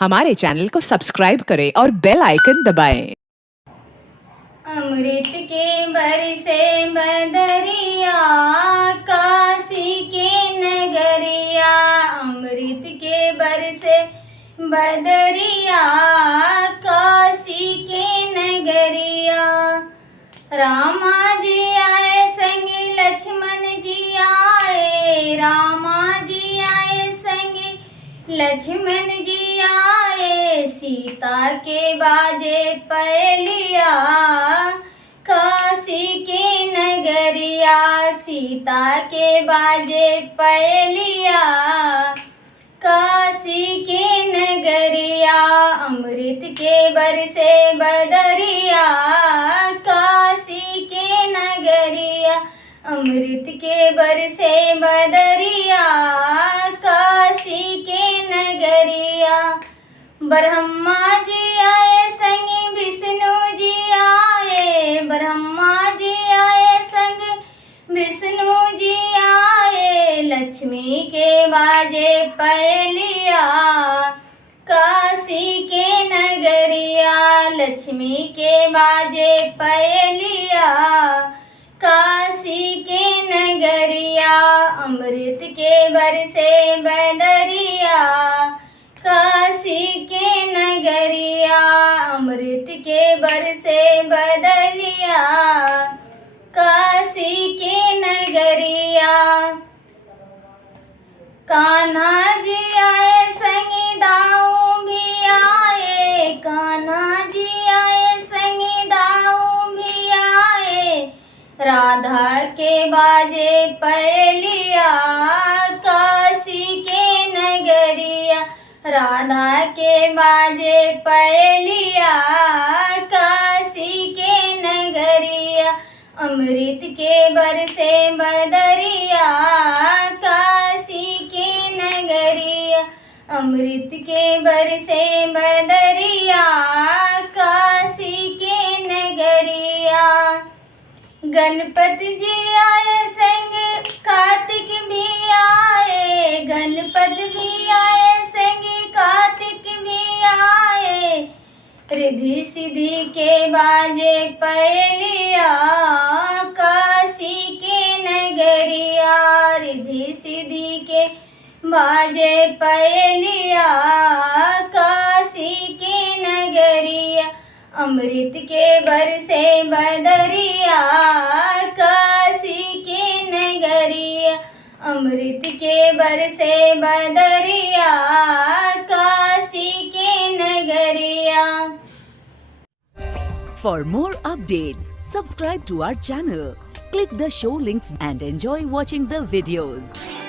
हमारे चैनल को सब्सक्राइब करें और बेल आइकन दबाएं। अमृत के बरसे बदरिया, काशी के नगरिया। अमृत के बरसे बदरिया, काशी के नगरिया। रामा जी आए संग लक्ष्मण जी आए, रामा जी आए संग लक्ष्मण जी आए। सीता के बाजे पहलिया, काशी के नगरिया। सीता के बाजे पहलिया, काशी के नगरिया। अमृत के बरसे बदरिया, काशी के नगरिया। अमृत के बरसे बदरिया, काशी के नगरिया। ब्रह्मा जी आए संग विष्णु जी आए, ब्रह्मा जी आए संग विष्णु जी आए। लक्ष्मी के बाजे पहलिया, काशी के नगरिया। लक्ष्मी के बाजे पहलिया, काशी के नगरिया। अमृत के बरसे बदरिया, काशी के नगरिया। अमृत के बरसे बदरिया, काशी के नगरिया। कान्हा जी आए संग दाऊ भी आए, कान्हा जी आए संग दाऊ भी आए। राधा के बाजे पहलिया, काशी के नगरिया। राधा के बाजे पहलिया, काशी के नगरिया। अमृत के बरसे बदरिया, काशी के नगरिया। अमृत के बरसे बदरिया, काशी के नगरिया। गणपति जी आए संग कार्तिक भी आए, गणपति भी आए संग कार्तिक भी आए। रिद्धि सिद्धि के बाजे पहलिया, काशी के नगरिया। रिद्धि सिद्धि के बाजे पहलिया, काशी के नगरिया। अमृत के बरसे बदरिया, काशी के नगरिया। अमृत के बरसे बदरिया, काशी के नगरिया। For more updates, subscribe to our channel, click the show links and enjoy watching the videos.